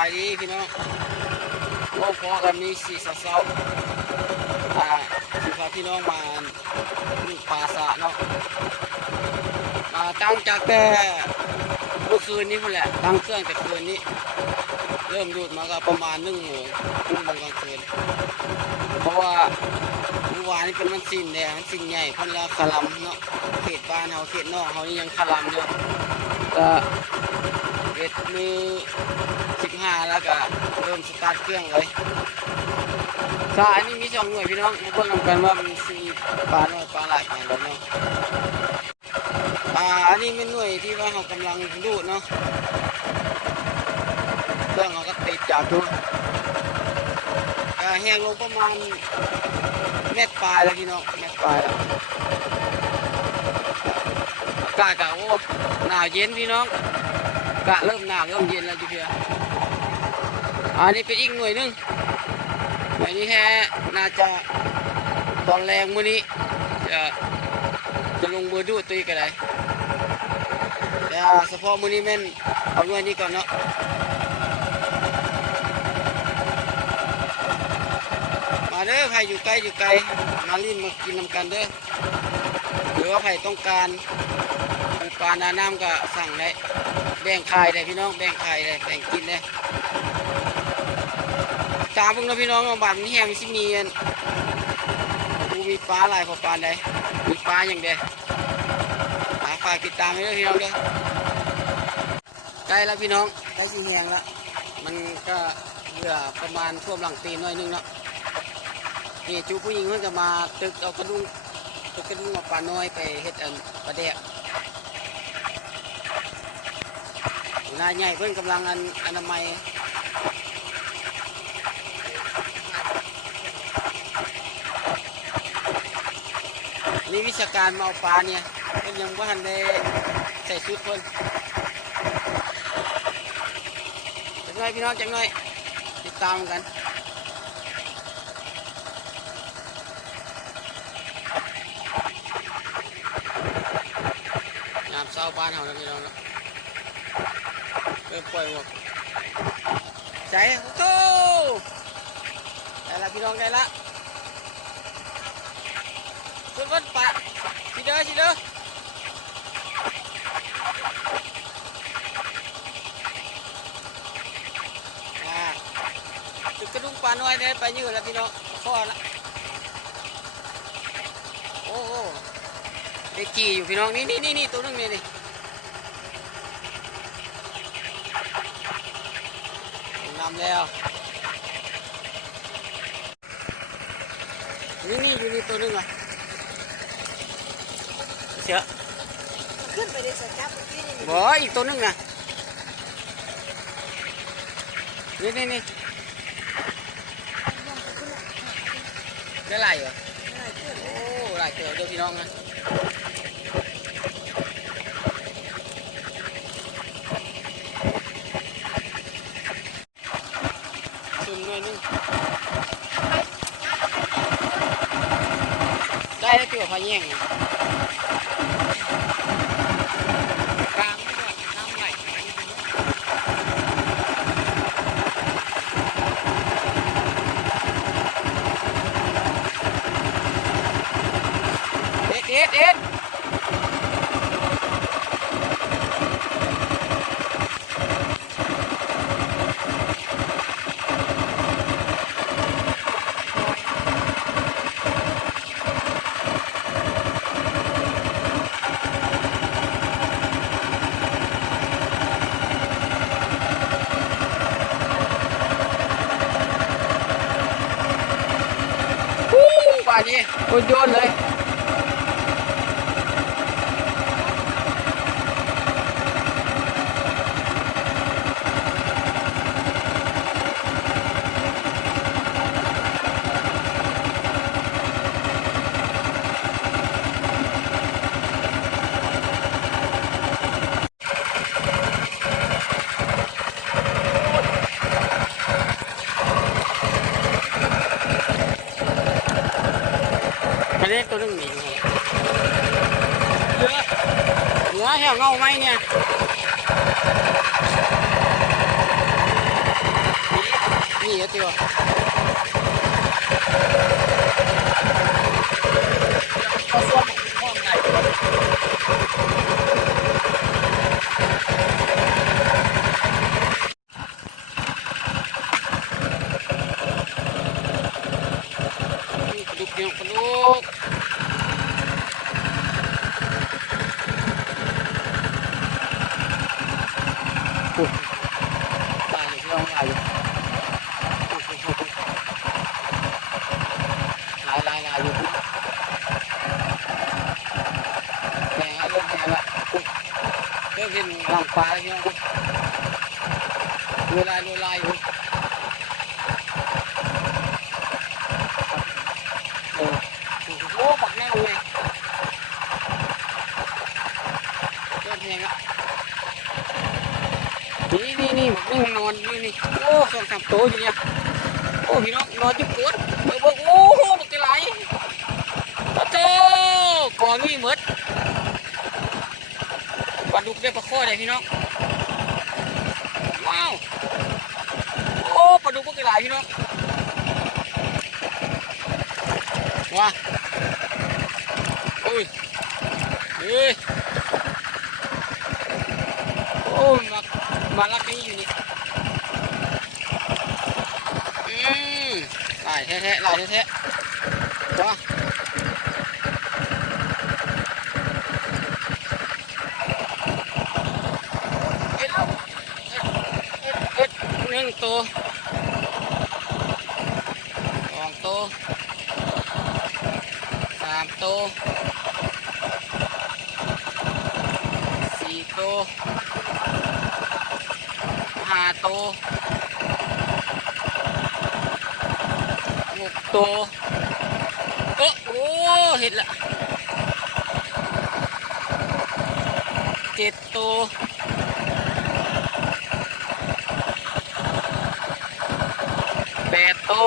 ายดีพี่น้องโอ้พอกันมีสีเศร้าๆอ่าสิพาพี่น้องมาลูกปลาสะเนาะมาตั้งจากแต่เมื่อคืนนี้พุ่นแหละตั้งเครื่องแต่คืนนี้ เริ่มดูดมาก็ประมาณหนึ่งโมงหนึ่งโมงกลางคืนเพราะว่าเมื่อวานนี้เป็นมันสิ้นแดงมันสิ้นใหญ่พิ่นละคลำเนาะเขตบ้านเฮาเขตนอกเฮานี่ยังคลำอยู่ก็เวทมือ ห้าแล้วก็เริ่มสตาร์ทเครื่องเลยสายนี่มีสองหน่วยพี่น้องมาเบิ่งกันว่ามันสีปลาน้อยปลาหลายปลาเล็กเนาะอ่าอันนี้เป็นหน่วยที่ว่าเรากำลังดูดเนาะเครื่องเขาก็ติดจากทุกอ่าแห้งลงประมาณเม็ดปลายแล้วพี่น้องเม็ดปลายแล้วกาศกะโอ้หนาวเย็นพี่น้องกะเริ่มหนาวเริ่มเย็นแล้วจีเพีย อันนี้เป็นอีกหน่วยหนึงหน่วยนี้แค่น่าจะตอนแรงมื้อนี้ จะจะลงมือดูดตัวอีกก็ได้แต่เฉพาะมื้อนี้แม่นเอาหน่วยนี้ก่อนเนาะมาเด้อใครอยู่ใกล้อยู่ไกลมาลิ้นมากินน้ำกันเด้อหรือว่าใครต้องการปลาหน้าน้ำก็สั่งได้แบ่งขายได้พี่น้องแบ่งขายได้แบ่งกินได้ ตามพวกเราพี่น้องเอาบัตรนี่แฮมสิมีอันปูมีปลาหลายพอปลาใดมีปลาอย่างเดียวหาฝากติดตามให้ด้วยพี่น้องเด้อใกล้แล้วพี่น้องใกล้สิแหงแล้วมันก็เหลือประมาณท่วมหลังตีนหน่อยนึงเนาะนี่จูผู้หญิงเพิ่นก็มาตึกเอากระดุงตึกกระดุงมาปลาน้อยไปเฮ็ดอันปลาแดกนายใหญ่เพิ่นกำลังอันอนามัยอันนี่วิ ชาการมาเอาปลาเนี่ยเพิ่นยังบ่ทันได้ใส่ชุดเพิ่นจังหน่อยพี่น้องจังหน่อยติดตามกันยามเช้าบ้านเขานะพี่น้องเริ่มปล่อยหมวกใจโอ้โหได้ละพี่น้องได้ละสุดวัดปะสิเด้ อสิเด้อจุดกระดุมปลาน้อยเนี่ยไปยืดแล้วพี่น้องข้อละโอ้โหเด็กกี่อยู่พี่น้องนี่นี่นี่นี่ตัวนึงนี่นี่นำแล้วนี่นี่อยู่นี่ตัวนึงอะ เสียขึ้นไปเลยสจับเมื่อกี้นี่บ่อีกตัวนึงนะนี่นี่นี่ได้หลายเหรอโอ้หลายเจอเดี๋ยวพี่น้องนะซุ่มหน่อยนึงได้แล้วตัวพาแย่งนะกลางไม่ด้วยน้ำไหลเด็ดเด็ดเด็ด วู้ป่าน ไปเล่นตัวนึงหนีเยอะหัวแหวเงาไหมเนี่ยนี่เยอะตัวเอส่วน Phúc Ui Lại rồi chứ không lại rồi Ui ui ui Lại lại lại rồi Nè lên nè lại Ui Nếu hình làm phá chứ không Lùi lại lùi lại rồi นี่นี่นี่หมกนี่มันนอนนี่นี่โอ้สองสามตัวอยู่เนี่ยโอ้พี่น้องนอนจุกเกินเบิ่งเบิ่งโอ้โหมันจะไหลตะโตกองนี่หมดปลาดุกได้ปลาข้อได้พี่น้องว้าวโอ้ปลาดุกมันจะไหลพี่น้องว้าโอ้ยเฮ้ย โอ้ยมา มาลักนี้อยู่นี่อืมลายแท้ๆลายแท้ๆว้าเอ็ดเอ็ดเอ็ดหนึ่งตัวสองตัวสามตัวสี่ตัว ห้าตัว หกตัวเออโอ้เห็นละเจ็ดตัวแปดตัว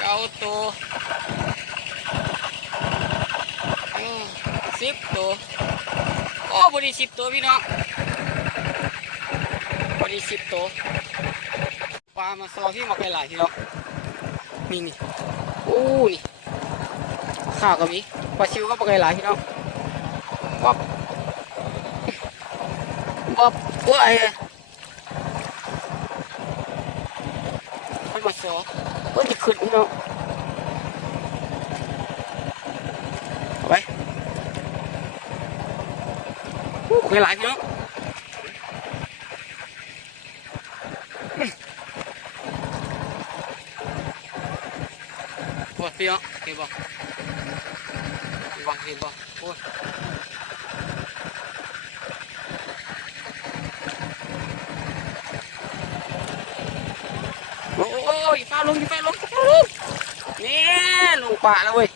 เก้าตัวอืมสิบตัวโอ้บริสิบตัวพี่น้องวันนี้สิบตัว ปลามาซอที่มาไกลหลายทีแล้วนี่นี่โอ้นี่ข้าวก็มีปลาชิวก็มาไกลหลายทีแล้วบ๊อบบ๊อบเว้ยมันมาซอเฮ้ยจะขึ้นพี่น้องเอาไปโอ้ไกลหลายพี่น้อง โอ้ยพี่น้องเห็นบ่เห็นบ่เห็นบ่โอ้ยโอ้ยฟ้าลงฟ้าลงฟ้าลงนี่ลงป่าแล้วเว้ย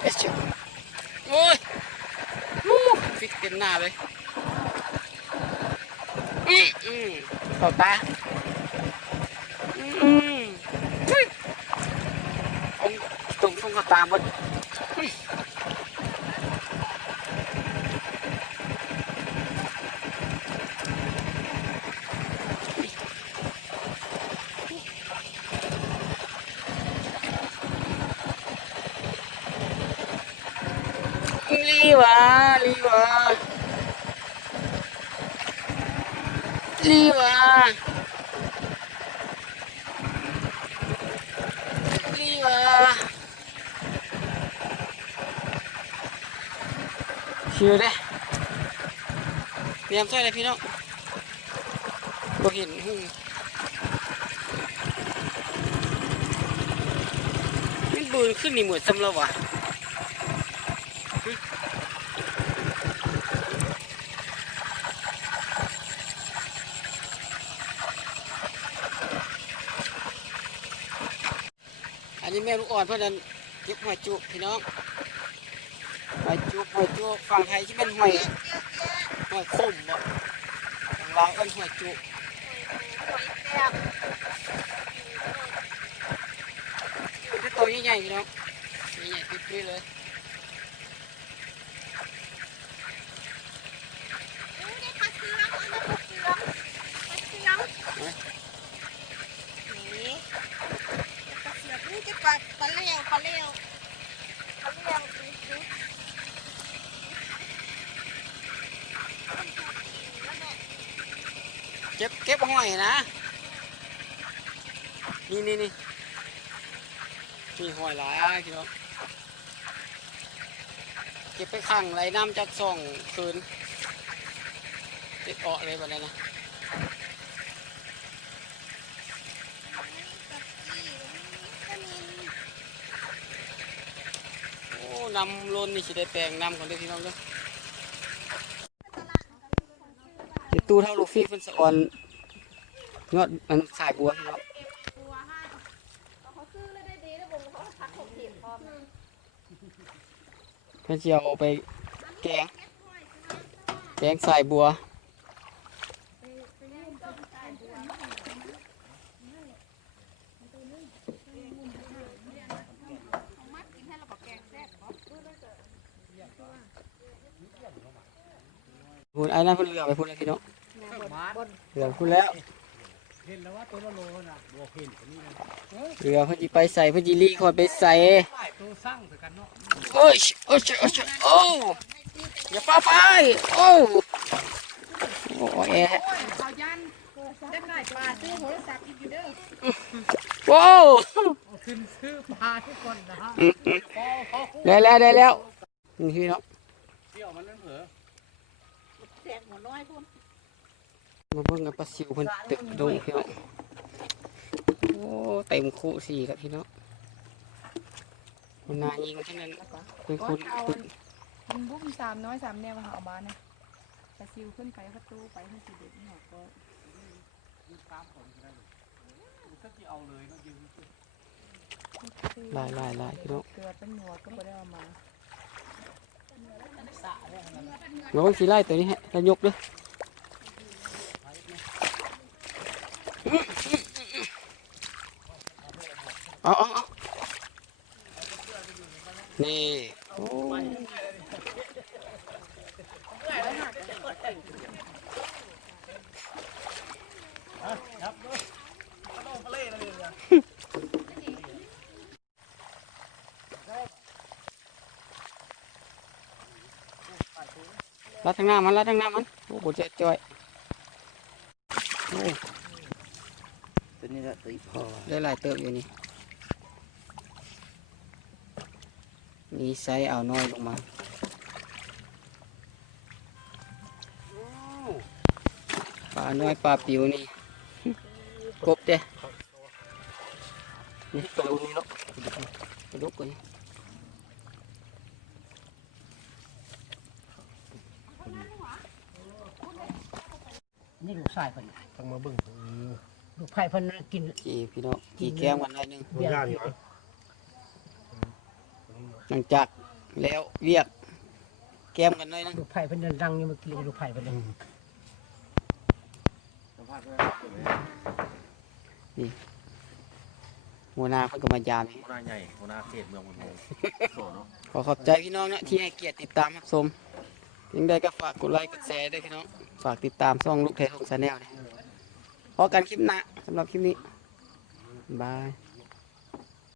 เอ๊ะเจ้าโอ้ยอู้ฟิตเต็มหน้าเลยอืมอืม เข้าตาอืมเฮ้ยผมตรงตรงเข้าตาหมดอืมลีวาลีวา ลีวาลีวาชิวเลยเตรียมใส่เลยพี่น้องบ่เห็นหุ่งมันบืนขึ้นนี่เหมือนสำแล้ววะ นนี้แม่ลูกอ่อนเพื่อนนั้นเก็บหอยจุพี่น้องหอยจุหอยจุฝั่งไทยที่เป็นหอยหอยขมบ่ของเราวเอิ้นหอยจุหอยแซ่บเป็นตัวใหญ่ๆพี่น้องใหญ่ๆปิ๊ดๆเลย อู้ได้ปลาเสืองอันนั้นปลาเสืองปลาเสืองนี่ปลาเสืองนี่จะปลาปลาเลี้ยวปลาเลี้ยวปลาเลี้ยวดูดู เก็บเก็บห้อยนะ นี่นี่นี่มีหอยหลายอ้ายพี่น้องเก็บไปขังไรน้ำจากส่องคืนติดเออกเลยแบบนั้นนะโอ้น้ำล้นนี่สิได้แปลงน้ำก่อนเด้อพี่น้องเด้อเดี๋ยตู้เท่าลูกฟี่เพิ่นสะออนยอดมันสายบัวพี่น้อง เขาซื้อเลยได้ดีแล้วผมเขาพักหกสิบพร้อม เพิ่นสิเอาไปแกง แกงใสายบัว พูดไอ้นั่นเพิ่นเหลือไปพูดแล้วพี่น้องเหลือพูดแล้ว เห็นแล้วว่าตัวละโลน่ะบวกเห็นตัวนี้นะเหลือเพิ่นสิไปใส่เพิ่นสิรีคอยไปใส่ตัวสร้างถือกันเนาะโอ้ยโอ้ยโอ้ยโอ้ยอย่าฟ้าไปโอ้โอ้แอเขายันได้ไก่ปลาซื้อโทรศัพท์อีกอยู่เด้อโอ้เอาขึ้นซื้อปลาทุกคนนะฮะพอพอได้แล้วได้แล้วนี่พี่น้องเที่ยวมันนั่นเผลอแสกหัวน้อยพุ่น มาเบิ่งกับปลาซิวเพิ่นตึกดงพี่น้องโอ้เต็มคู่สี่แล้วพี่น้องคนนายิงเท่านั้นเป็นคนตึกมันบุ้มสามน้อยสามแนวมาหาเอาบ้านนะแต่ซิวขึ้นไปประตูไปให้สีเด็ดหอกก็ตามคนก็ได้เลยก็ที่เอาเลยเนาะยืมลายลายลายพี่น้องเกลือเป็นหนัวก็ไม่ได้เอามามาเบิ่งสีไล่ตัวนี้ฮะแล้วยกเด้วย เอาเอาเอานี่โอ้ลัดทางหน้ามันลัดทางหน้ามันโอ้โหเจ๊จ้อยโอ้ตัวนี้ละตีพอได้หลายเติบอยู่นี่ มีไซส์เอาน้อยลงมาปลาน้อยปลาปิวนี่กบเด้นี่กระดูกนี่เนาะกระดูกนี่นี่ลูกชายเพิ่นต้องมาเบิ่งลูกไผ่เพิ่นน่ะกินจีพี่น้องจีแก้มกันหน่อยหนึงเบี้ยอยู่ หลังจากแล้วเวียก แก้มกันหน่อยหนึงลูกไผ่เพิ่นน่ะดังอยู่เมื่อกี้ลูกไผ่เพิ่นน่ะหัวหน้าเพิ่นก็มายามนี่ หัวหน้าใหญ่หัวหน้าเขตเมืองมันโมโซเนาะขอขอบใจพี่น้องนะที่ให้เกียรติติดตามรับชมยังได้ก็ฝากกดไลค์กดแชร์ด้วยพี่น้อง ฝากติดตามช่องลูกไทยทองชาแนลนะพอกันคลิปหน้าสำหรับคลิปนี้ บาย